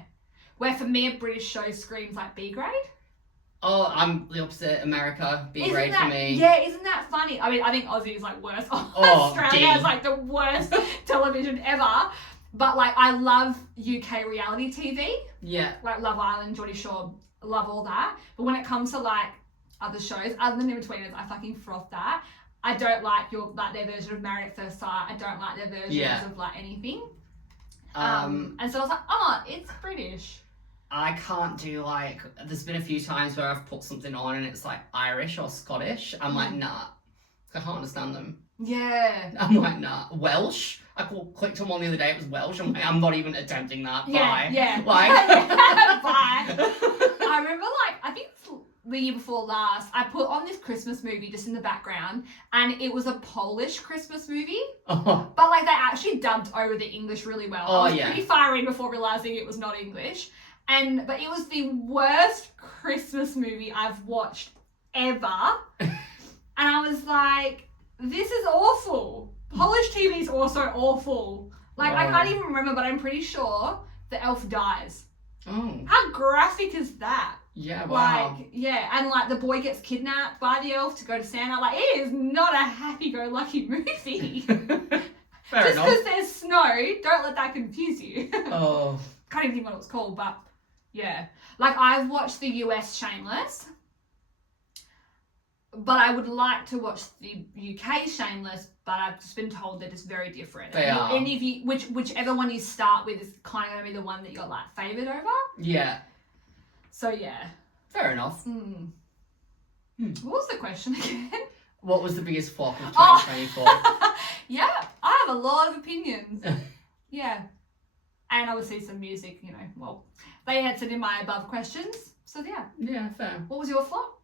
Where for me, a British show screams like B grade. Oh, I'm the opposite. America, B grade for me. Yeah, isn't that funny? I mean, I think Aussie is like worse. Australia is like the worst television ever. But like, I love UK reality TV. Yeah. Like Love Island, Geordie Shore, love all that. But when it comes to like other shows, other than In-Betweeners, I fucking froth that. I don't like their version of Married at First Sight. I don't like their versions of like anything. And so I was like, it's British. I can't do like, there's been a few times where I've put something on and it's like Irish or Scottish. I'm like, nah, I can't understand them. Yeah. I'm like, nah. Welsh? I clicked on one the other day, it was Welsh. I'm like, I'm not even attempting that. Bye. Yeah. Like, bye. I remember like, I think it's the year before last, I put on this Christmas movie just in the background, and it was a Polish Christmas movie. Oh. But like, they actually dubbed over the English really well. Oh, I was pretty far in before realising it was not English. But it was the worst Christmas movie I've watched ever. And I was like, this is awful. Polish TV is also awful. Like, I can't even remember, but I'm pretty sure the elf dies. Oh. How graphic is that? Yeah, wow. Like, yeah, and like the boy gets kidnapped by the elf to go to Santa. Like, it is not a happy-go-lucky movie. Fair Just enough. because there's snow, don't let that confuse you. Oh. Can't even think what it was called, but yeah. Like, I've watched the US Shameless, but I would like to watch the UK Shameless, but I've just been told that it's very different. They are. And if you, whichever one you start with is kind of going to be the one that you're like favoured over. Yeah. So yeah. Fair enough. What was the question again? What was the biggest flop of 2024? Yeah, I have a lot of opinions. Yeah. And obviously some music, you know, well, they answered in my above questions. So yeah. Yeah, fair. What was your flop?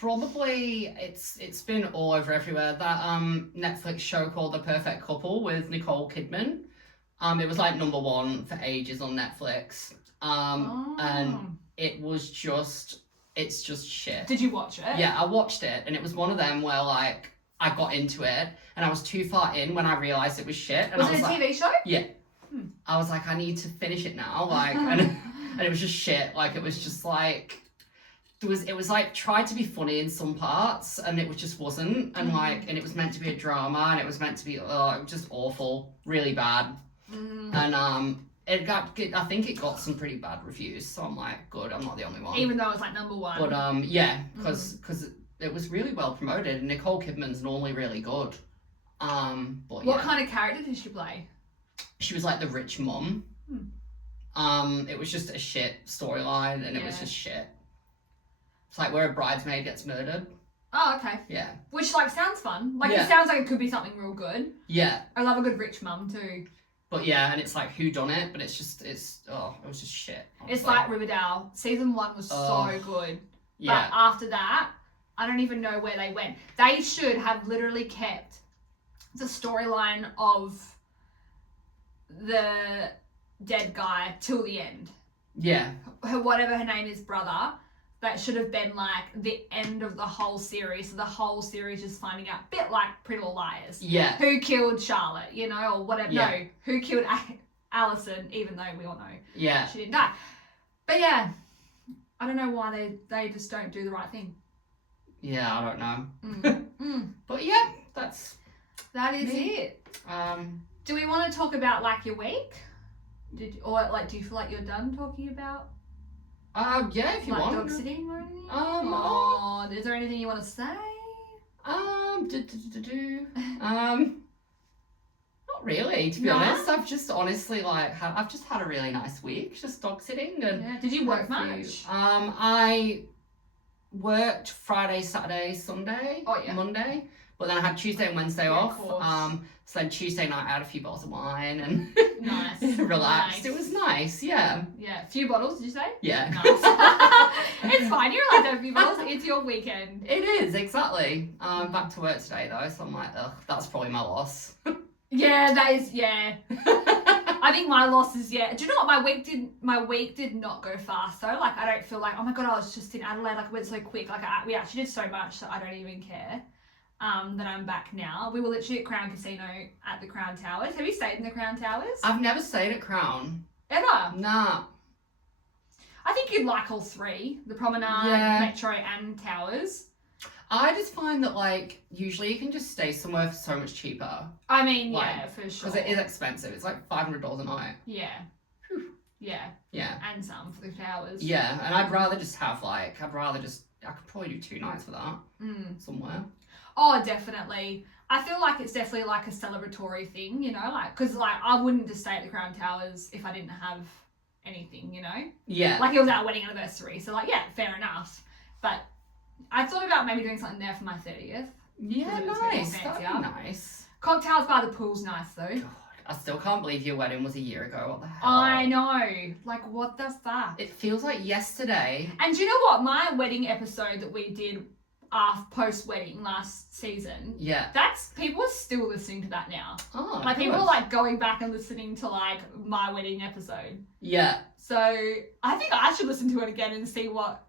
Probably it's been all over everywhere. That Netflix show called The Perfect Couple with Nicole Kidman. It was like number one for ages on Netflix. And it's just shit. Did you watch it? Yeah, I watched it, and it was one of them where like I got into it, and I was too far in when I realised it was shit. And Was I it was a like, TV show? Yeah. I was like, I need to finish it now, like, and it was just shit. Like, it was just like it was like tried to be funny in some parts, and it just wasn't, and like, and it was meant to be a drama, and it was meant to be it was just awful, really bad, and I think it got some pretty bad reviews, so I'm like, good, I'm not the only one. Even though it was like number one. But yeah, because it was really well promoted, and Nicole Kidman's normally really good. But what kind of character did she play? She was like the rich mum. It was just a shit storyline, and it was just shit. It's like where a bridesmaid gets murdered. Oh, okay. Yeah. Which like sounds fun. Like it sounds like it could be something real good. Yeah. I love a good rich mum too. But yeah, and it's like who done it, but it was just shit. Honestly. It's like Riverdale. Season 1 was so good. Yeah. But after that, I don't even know where they went. They should have literally kept the storyline of the dead guy till the end. Yeah. Whatever her name is, brother. That should have been like the end of the whole series. So the whole series is finding out, a bit like Pretty Little Liars. Yeah. Who killed Charlotte, you know, or whatever. Yeah. No, who killed Allison, even though we all know she didn't die. But yeah, I don't know why they just don't do the right thing. Yeah, I don't know. But yeah, that is me. it. Do we want to talk about like your week? Do you feel like you're done talking about? Yeah, if you like want. Dog sitting or anything? Is there anything you want to say? Not really, to be honest. I've just honestly I've just had a really nice week, just dog sitting and. Yeah. Did you work much? I worked Friday, Saturday, Sunday, Monday, but then I had Tuesday and Wednesday off. So then Tuesday night I had a few bottles of wine and nice. relaxed. Nice. It was nice, yeah. Yeah, a few bottles, did you say? Yeah. Nice. It's fine, you're allowed to have a few bottles. It's your weekend. It is, exactly. Back to work today though, so I'm like, ugh, that's probably my loss. Yeah, that is, yeah. I think my loss is, yeah. Do you know what? My week did not go fast though. Like, I don't feel like, oh my God, I was just in Adelaide. Like, it went so quick. Like, we actually did so much that I don't even care. That I'm back now. We were literally at Crown Casino at the Crown Towers. Have you stayed in the Crown Towers? I've never stayed at Crown. Ever? Nah. I think you'd like all three. The Promenade, Metro and Towers. I just find that, like, usually you can just stay somewhere for so much cheaper. I mean, like, yeah, for sure. Because it is expensive. It's like $500 a night. Yeah. Whew. Yeah. Yeah. And some for the Towers. Yeah, and I'd rather just have, like, I could probably do 2 nights for that. Somewhere. Oh, definitely. I feel like it's definitely like a celebratory thing, you know, like, because like I wouldn't just stay at the Crown Towers if I didn't have anything, you know? Yeah. Like it was our wedding anniversary, so like, yeah, fair enough. But I thought about maybe doing something there for my 30th. Yeah, nice. That'd be nice. Cocktails by the pool's nice though. God, I still can't believe your wedding was a year ago. What the hell? I know. Like, what does that? It feels like yesterday. And do you know what? My wedding episode that we did post-wedding last season, that's people are still listening to that now. Oh, like people are like going back and listening to like my wedding episode. Yeah. So I think I should listen to it again and see what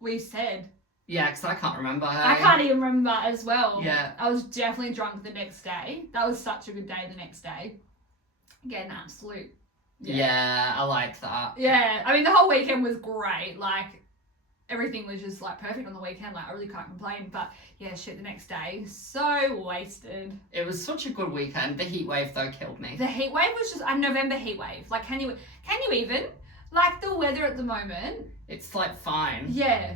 we said. Yeah, because I can't remember. Hey? I can't even remember as well. Yeah. I was definitely drunk the next day. That was such a good day the next day. Again, absolute. Yeah, I like that. Yeah, I mean the whole weekend was great. Like everything was just like perfect on the weekend. Like I really can't complain. But yeah, shit, the next day, so wasted. It was such a good weekend. The heat wave though killed me. The heat wave was just a November heat wave. Like can you even like the weather at the moment? It's like fine. Yeah.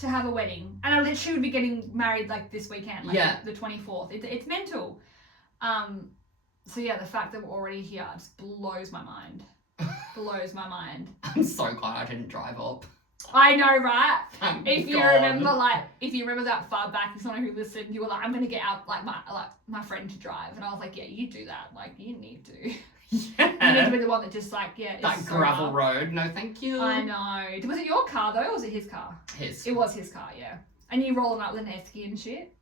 To have a wedding. And I literally would be getting married like this weekend, like the 24th. It's mental. So yeah, the fact that we're already here just blows my mind. blows my mind. I'm so glad I didn't drive up. I know, right? Thank If you God. remember that far back, if someone who listened, you were like, I'm gonna get out my friend to drive, and I was like, yeah, you do that. Like, you need to. Yeah. You need to be the one that just like, yeah. That gravel road. No, thank you. I know. Was it your car though, or was it his car? His. It was his car, yeah. And you rolling up with an esky and shit.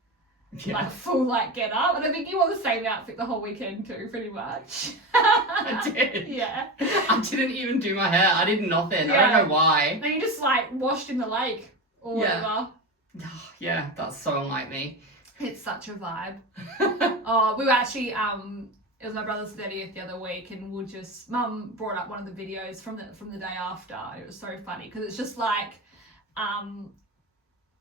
Yeah. Like full like get up. And I think you wore the same outfit the whole weekend too, pretty much. I did. Yeah. I didn't even do my hair. I did nothing. Yeah. I don't know why. And you just like washed in the lake or whatever. Yeah, that's so unlike me. It's such a vibe. Oh, we were actually it was my brother's 30th the other week, and Mum brought up one of the videos from the day after. It was so funny because it's just like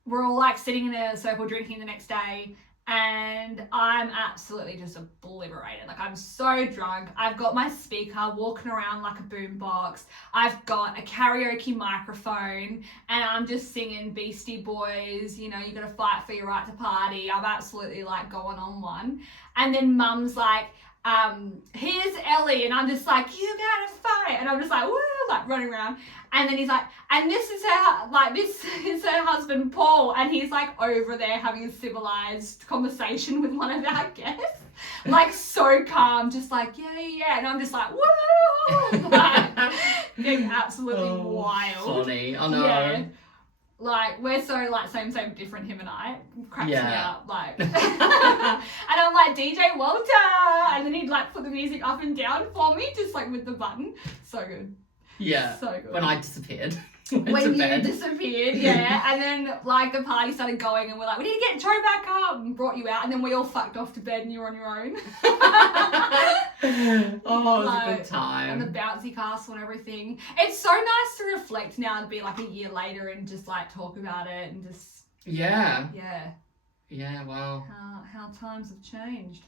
we're all like sitting in a circle drinking the next day, and I'm absolutely just obliterated. Like, I'm so drunk. I've got my speaker walking around like a boombox. I've got a karaoke microphone, and I'm just singing Beastie Boys, you know, you gotta fight for your right to party. I'm absolutely like going on one. And then Mum's like, here's Ellie, and I'm just like, you gotta fight, and I'm just like, woo, like running around. And then he's like, and this is her husband Paul, and he's like over there having a civilized conversation with one of our guests, like so calm, just like yeah, and I'm just like, woo, like getting absolutely wild. Funny, I know. Yeah. Like, we're so, like, same, different, him and I. Cracks me up, like. And I'm like, DJ Walter! And then he'd, like, put the music up and down for me, just, like, with the button. So good. Yeah. So good. When I disappeared. When you disappeared, yeah. And then, like, the party started going, and we're like, we need to get Joe back up, and brought you out. And then we all fucked off to bed, and you were on your own. Oh, it was a good time. And the bouncy castle and everything. It's so nice to reflect now and be like a year later and just like talk about it and just yeah, wow. How times have changed.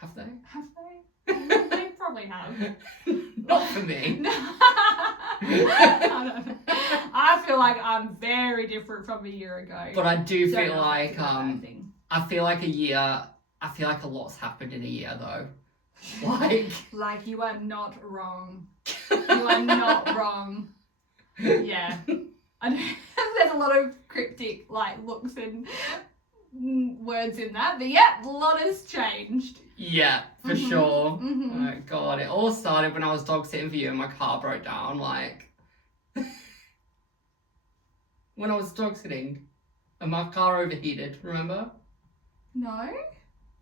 Have they? Have they? They probably have. Not for me. I don't know. I feel like I'm very different from a year ago. But I do feel like I feel like a lot's happened in a year though. Like you are not wrong. You are not wrong. Yeah. I know there's a lot of cryptic like looks and words in that, but yeah, a lot has changed. Yeah, for sure. Mm-hmm. Oh God, it all started when I was dog sitting for you and my car broke down. Like when I was dog sitting and my car overheated. Remember? No.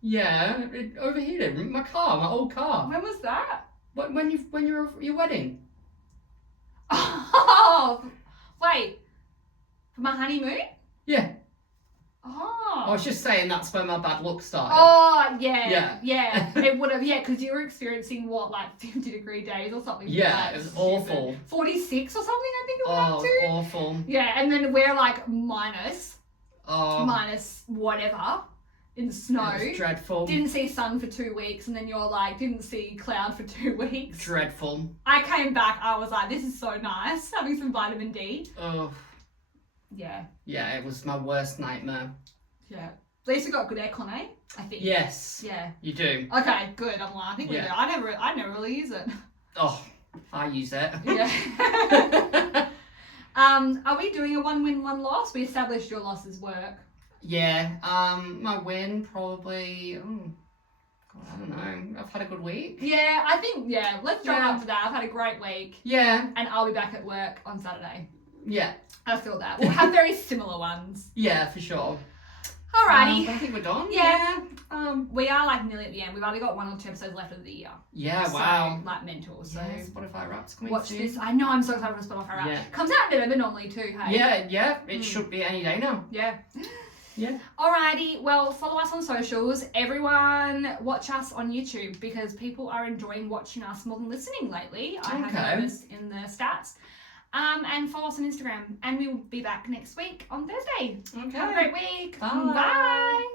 Yeah, it overheated. My car, my old car. When was that? When you were your wedding. Oh, wait. For my honeymoon? Yeah. Oh. I was just saying that's where my bad luck started. Oh, yeah. It would have, because you were experiencing what, like 50-degree days or something. Yeah, like it was stupid. awful. 46 or something, I think it went Oh, up to. it was awful. Yeah, and then we're like minus whatever in the snow. It was dreadful. Didn't see sun for 2 weeks, and then you're like, didn't see cloud for 2 weeks. Dreadful. I came back, I was like, this is so nice, having some vitamin D. Oh. Yeah. Yeah, it was my worst nightmare. Yeah. At least we got good aircon, eh? I think. Yes. Yeah. You do. Okay, good. I'm like, I think we do. I never really use it. Oh, I use it. Yeah. Are we doing a 1 win, 1 loss? We established your losses work. Yeah. My win probably. I don't know. I've had a good week. Yeah, I think. Yeah. Let's jump up to that. I've had a great week. Yeah. And I'll be back at work on Saturday. Yeah. I feel that. We'll have very similar ones. Yeah, for sure. Alrighty. I think we're done. Yeah. We are like nearly at the end. We've only got 1 or 2 episodes left of the year. Yeah, so, wow. Like mental. So Spotify Wraps coming watch soon. this. I know, I'm so excited for Spotify Wraps. Yeah. Comes out in November normally too, hey? Yeah. It should be any day now. Yeah. Yeah. Alrighty, well, follow us on socials. Everyone, watch us on YouTube because people are enjoying watching us more than listening lately. I have noticed in the stats. And follow us on Instagram. And we will be back next week on Thursday. Okay. Have a great week. Bye. Bye.